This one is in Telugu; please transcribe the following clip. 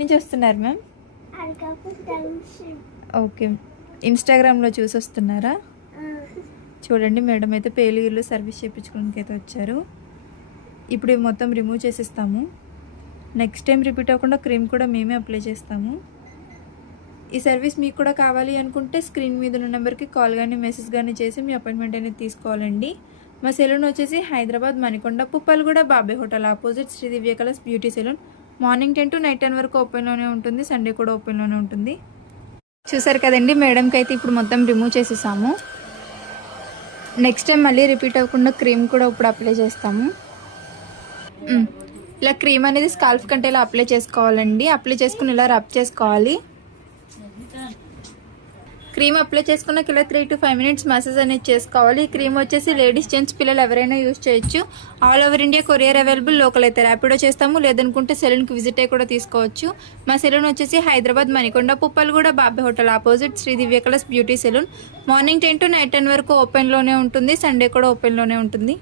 నుంచి వస్తున్నారు మ్యామ్? ఓకే, ఇన్స్టాగ్రామ్లో చూసి వస్తున్నారా? చూడండి మేడం అయితే పేలిగిళ్ళు సర్వీస్ చేయించుకోవడానికి అయితే వచ్చారు. ఇప్పుడు ఇవి మొత్తం రిమూవ్ చేసిస్తాము. నెక్స్ట్ టైం రిపీట్ అవ్వకుండా క్రీమ్ కూడా మేమే అప్లై చేస్తాము. ఈ సర్వీస్ మీకు కూడా కావాలి అనుకుంటే స్క్రీన్ మీద ఉన్న నెంబర్కి కాల్ కానీ మెసేజ్ కానీ చేసి మీ అపాయింట్మెంట్ అనేది తీసుకోవాలండి. మా సెలూన్ వచ్చేసి హైదరాబాద్ మణికొండ పుప్పలగూడ బాబే hotel opposite Sri Divya colours beauty salon. Morning 10 to night 10 వరకు ఓపెన్లోనే ఉంటుంది. సండే కూడా ఓపెన్లోనే ఉంటుంది. చూసారు కదండి, మేడంకి అయితే ఇప్పుడు మొత్తం రిమూవ్ చేసేసాము. నెక్స్ట్ టైం మళ్ళీ రిపీట్ అవ్వకుండా క్రీమ్ కూడా ఇప్పుడు అప్లై చేస్తాము. ఇలా క్రీమ్ అనేది స్కాల్ఫ్ కంటే ఇలా అప్లై చేసుకోవాలండి. అప్లై చేసుకుని ఇలా రబ్ చేసుకోవాలి. క్రీమ్ అప్లై చేసుకున్నాక ఇలా 3 to 5 minutes మసాజ్ అనేది చేసుకోవాలి. ఈ క్రీమ్ వచ్చేసి లేడీస్, జెంట్స్, పిల్లలు ఎవరైనా యూజ్ చేయొచ్చు. All over India courier available. Local అయితే ర్యాపిడో చేస్తాము, లేదనుకుంటే సెలూన్కి విజిట్ అయ్యి కూడా తీసుకోవచ్చు. మా సెలూన్ వచ్చేసి హైదరాబాద్ మణికొండ పుప్పలగూడ బాబే hotel opposite Sri Divya colours beauty salon. Morning 10 to night 10 వరకు ఓపెన్లోనే ఉంటుంది. సండే కూడా ఓపెన్లోనే ఉంటుంది.